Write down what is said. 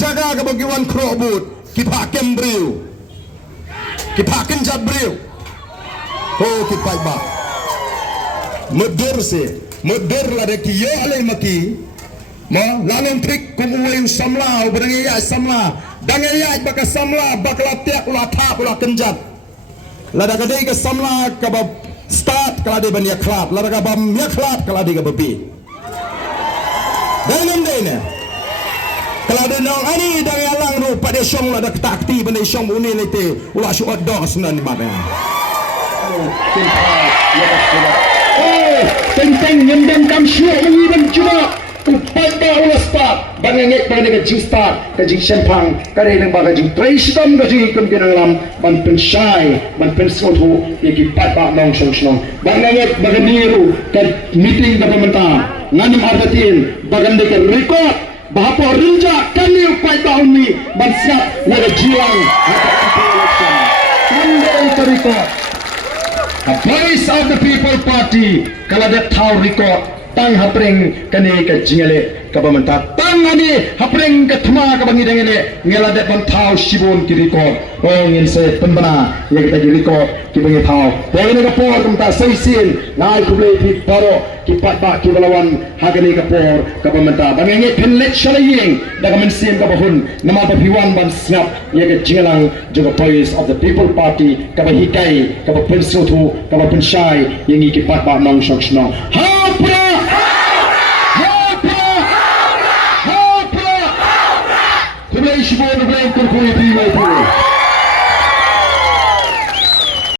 jaga ke bagian kerobut kipak kembriu kipak kenjat briu oh kipak ba medur lah deki yo alai maki ma lanem trik kumuwe samla berang ya samla dangan ya baka samla bakla tiak ula thap ula kenjat lada kadai ke samla ka ba start kala de ban yaklat lada ka bam yaklat kala de ka babi dangan de ne kala de nong ani dang yalang ru pada syong lada takti ban syong uni lete ula syu odok sunan ni mat tentang nyendam kam syur ini dan cuma upat ba ulas start bangengek bangengek jing start ka jing sempang kare nang baga jing traisidam ka jing ikum kinang ban pensyai ban pensotu yaki pat ba nong shong bangengek baga niru ka meeting da pemerintah nganim ardatin bagande ka record bahapo rinja kami upat ba uni ban siap naga jilang election kandai ka record a voice of the people party kalau ada tahu record tang hapring kani ke jingale ka pemerintah tang ani hapring ke thma ka bangi dengene ngela de ban tahu sibun ki record oh ngin se pembana ye kita di record ki bangi tahu boleh ka por kumta saisin nai kuble pi paro ki pat ba ki balawan hagani ka por ka pemerintah bangi pen election yeng da ka mensim ka bahun nama pa piwan ban snap ye ke jingalang juga voice of the people party ka ba hikai ka ba pensutu ka ba pensyai yengi ki pat ba nong shok shno hapra Kumai shibon blame kurkuri piwa